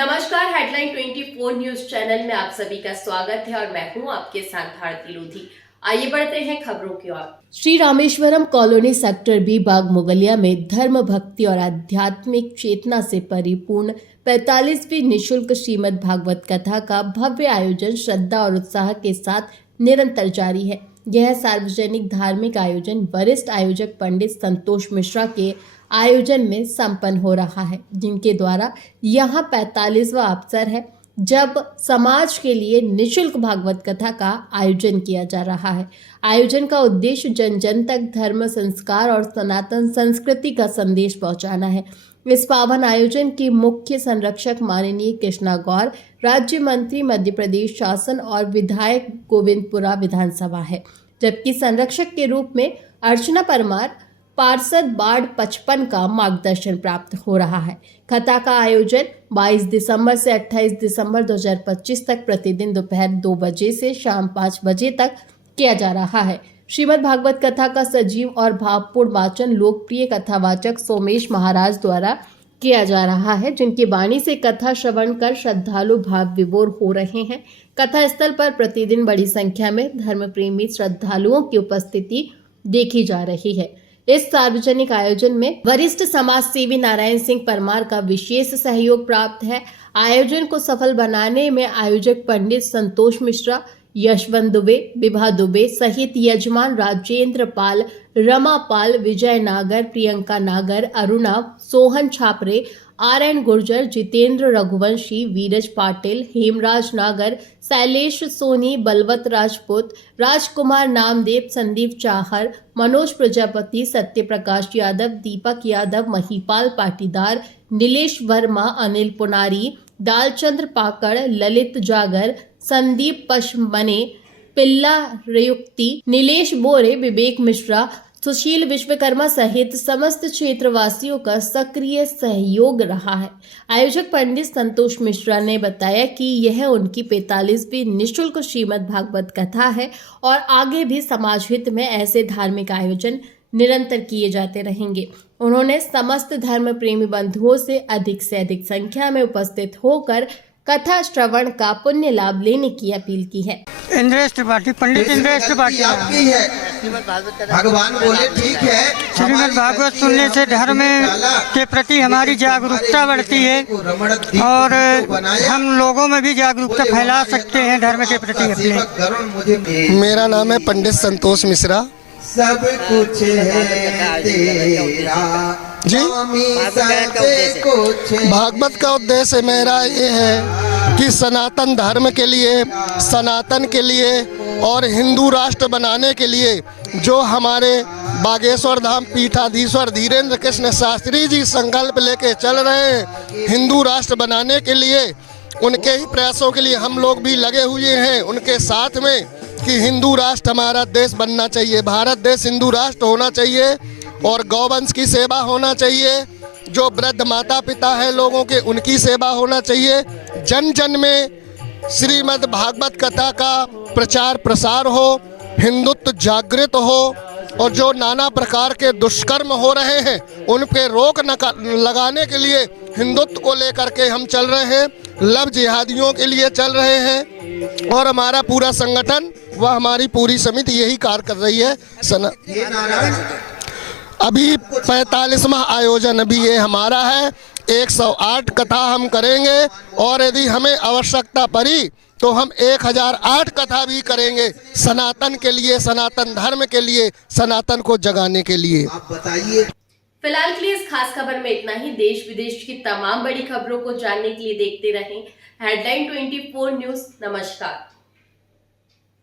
नमस्कार, headline 24 news channel में आप सभी का स्वागत है और मैं हूं आपके साथ भारती लोधी। आइए बढ़ते हैं खबरों की ओर। Shri Rameshwaram colony sector B Bagh Mughalia में धर्म भक्ति और आध्यात्मिक चेतना से परिपूर्ण 45वीं निःशुल्क श्रीमद् भागवत कथा का भव्य आयोजन श्रद्धा और उत्साह के साथ निरंतर जारी है। यह सार्वजनिक धार्मिक आयोजन वरिष्ठ आयोजक पंडित संतोष मिश्रा के आयोजन में संपन्न हो रहा है, जिनके द्वारा यहां 45वां अवसर है जब समाज के लिए निःशुल्क भागवत कथा का आयोजन किया जा रहा है। आयोजन का उद्देश्य जन जन तक धर्म, संस्कार और सनातन संस्कृति का संदेश पहुंचाना है। इस पावन आयोजन की मुख्य संरक्षक माननीय कृष्णा गौर, राज्य मंत्री मध्य प्रदेश शासन और विधायक गोविंदपुरा विधानसभा है, जबकि संरक्षक के रूप में अर्चना परमार, पार्षद वार्ड 55 का मार्गदर्शन प्राप्त हो रहा है। कथा का आयोजन 22 दिसंबर से 28 दिसंबर 2025 तक प्रतिदिन दोपहर 2 बजे से शाम 5 बजे तक किया जा रहा है। श्रीमद् भागवत कथा का सजीव और भावपूर्ण वाचन लोकप्रिय कथावाचक सोमेश महाराज द्वारा किया जा रहा है, जिनकी वाणी से कथा श्रवण कर श्रद्धालु भाव विभोर हो रहे हैं। कथा स्थल पर प्रतिदिन बड़ी संख्या में धर्म प्रेमी श्रद्धालुओं की उपस्थिति देखी जा रही है। इस सार्वजनिक आयोजन में वरिष्ठ समाज सेवी नारायण सिंह परमार का विशेष सहयोग प्राप्त है। आयोजन को सफल बनाने में आयोजक पंडित संतोष मिश्रा, यशवंत दुबे, विभा दुबे सहित यजमान राजेंद्र पाल, रमा पाल, विजय नागर, प्रियंका नागर, अरुणा, सोहन छापरे, आर.एन. गुर्जर, जितेंद्र रघुवंशी, वीरज पाटिल, हेमराज नागर, शैलेश सोनी, बलवत राजपूत, राजकुमार नामदेव, संदीप चाहर, मनोज प्रजापति, सत्य प्रकाश यादव, दीपक यादव, महिपाल पाटीदार, नीलेश वर्मा, अनिल पुनारी, दालचंद्र पाकड़, ललित जागर, संदीप पशमने, पिल्ला रेयुक्ति, नीलेश बोरे, विवेक मिश्रा, सुशील विश्वकर्मा सहित समस्त क्षेत्रवासियों का सक्रिय सहयोग रहा है। आयोजक पंडित संतोष मिश्रा ने बताया कि यह उनकी 45वीं निःशुल्क श्रीमद् भागवत कथा है और आगे भी समाज हित में ऐसे धार्मिक आयोजन निरंतर किए जाते रहेंगे। उन्होंने समस्त धर्म प्रेमी बंधुओं से अधिक संख्या में उपस्थित होकर कथा श्रवण का पुण्य लाभ लेने की अपील की है। इंद्रेश त्रिपाठी, पंडित इंद्रेश त्रिपाठी आपकी है। भगवान बोले ठीक है। श्रीमद् भागवत सुनने से धर्म के प्रति हमारी जागरूकता बढ़ती है और हम लोगों में भी जागरूकता फैला सकते हैं धर्म के प्रति अपने। मेरा नाम है पंडित संतोष मिश्रा सब कुछ है तेरा जी। भागवत का उद्देश्य मेरा ये है कि सनातन धर्म के लिए, सनातन के लिए और हिंदू राष्ट्र बनाने के लिए जो हमारे बागेश्वर धाम पीठाधीश्वर धीरेन्द्र कृष्ण शास्त्री जी संकल्प लेके चल रहे हैं हिंदू राष्ट्र बनाने के लिए, उनके ही प्रयासों के लिए हम लोग भी लगे हुए हैं उनके साथ में कि हिंदू राष्ट्र हमारा देश बनना चाहिए, भारत देश हिंदू राष्ट्र होना चाहिए और गौवंश की सेवा होना चाहिए। जो वृद्ध माता पिता हैं लोगों के, उनकी सेवा होना चाहिए। जन जन में श्रीमद् भागवत कथा का प्रचार प्रसार हो, हिंदुत्व जागृत हो और जो नाना प्रकार के दुष्कर्म हो रहे हैं उन पे रोक लगाने के लिए हिंदुत्व को लेकर के हम चल रहे हैं, लव जिहादियों के लिए चल रहे हैं और हमारा पूरा संगठन व हमारी पूरी समिति यही कार्य कर रही है। अभी 45वां आयोजन अभी ये हमारा है। 108 कथा हम करेंगे और यदि हमें आवश्यकता पड़ी तो हम 1008 कथा भी करेंगे सनातन के लिए, सनातन धर्म के लिए, सनातन को जगाने के लिए। आप बताइए। फिलहाल के लिए इस खास खबर में इतना ही। देश विदेश की तमाम बड़ी खबरों को जानने के लिए देखते रहें हेडलाइन 24 न्यूज। नमस्कार।